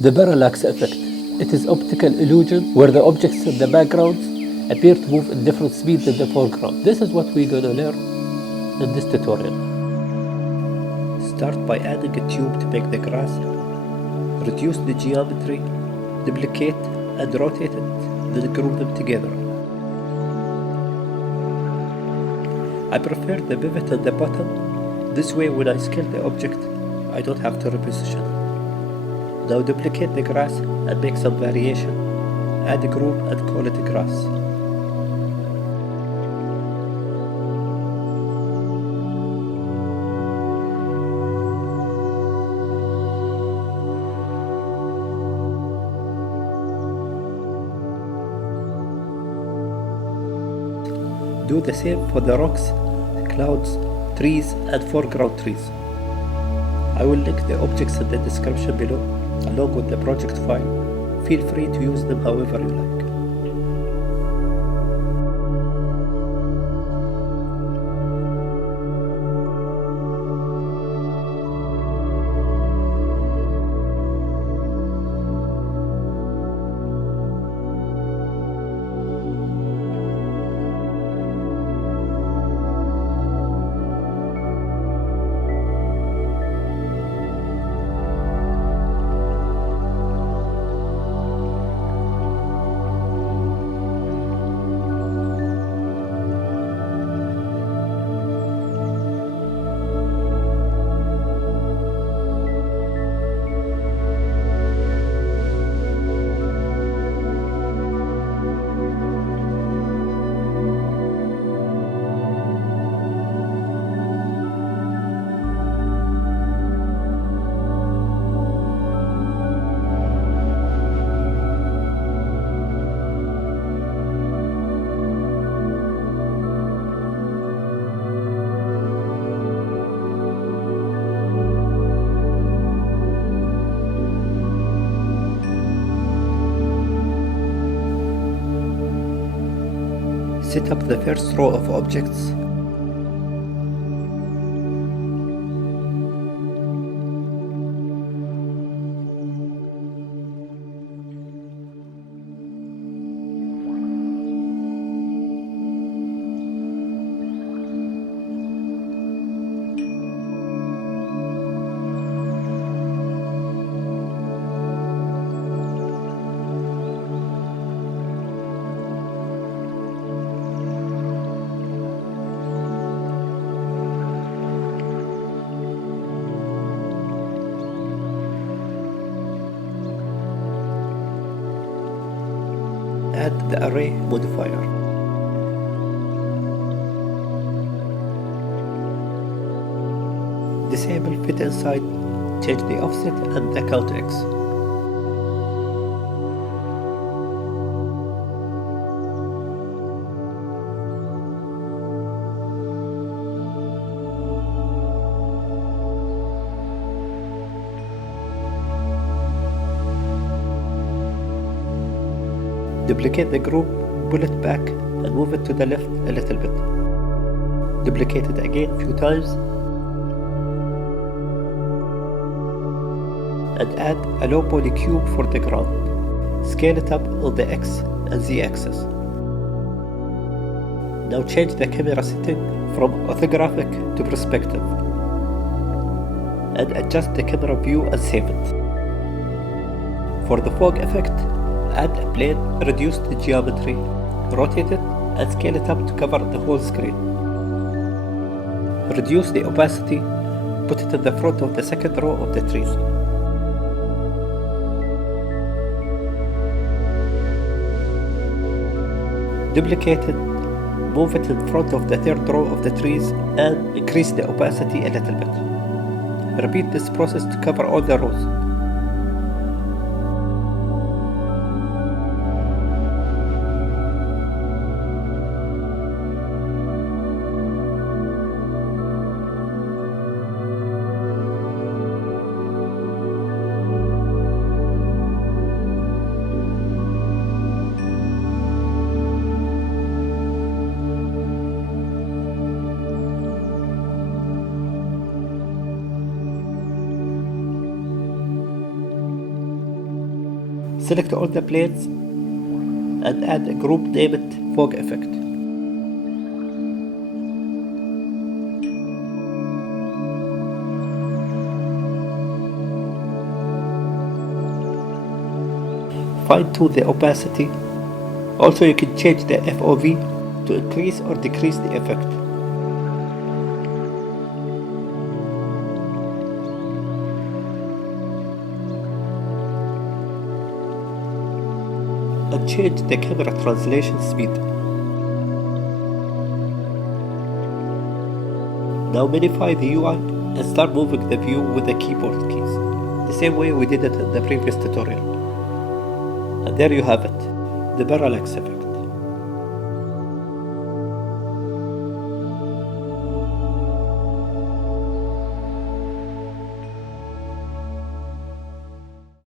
The parallax effect. It is optical illusion where the objects in the background appear to move in different speeds than the foreground. This is what we're going to learn in this tutorial. Start by adding a tube to make the grass. Reduce the geometry, duplicate and rotate it, then group them together. I prefer the pivot at the bottom. This way when I scale the object, I don't have to reposition it. Now duplicate the grass and make some variation. Add a group and call it grass. Do the same for the rocks, clouds, trees and foreground trees. I will link the objects in the description below, along with the project file. Feel free to use them however you like. Set up the first row of objects. Add the array modifier. Disable fit inside, change the offset and the count X. Duplicate the group, pull it back and move it to the left a little bit. Duplicate it again a few times and add a low poly cube for the ground. Scale it up on the X and Z axis. Now change the camera setting from orthographic to perspective and adjust the camera view and save it. For the fog effect, add a plane, reduce the geometry, rotate it and scale it up to cover the whole screen. Reduce the opacity, put it in the front of the second row of the trees. Duplicate it, move it in front of the third row of the trees and increase the opacity a little bit. Repeat this process to cover all the rows. Select all the planes and add a group named Fog Effect. Fine-tune the opacity. Also, you can change the FOV to increase or decrease the effect. And change the camera translation speed. Now minify the UI and start moving the view with the keyboard keys, the same way we did it in the previous tutorial. And there you have it, the parallax effect.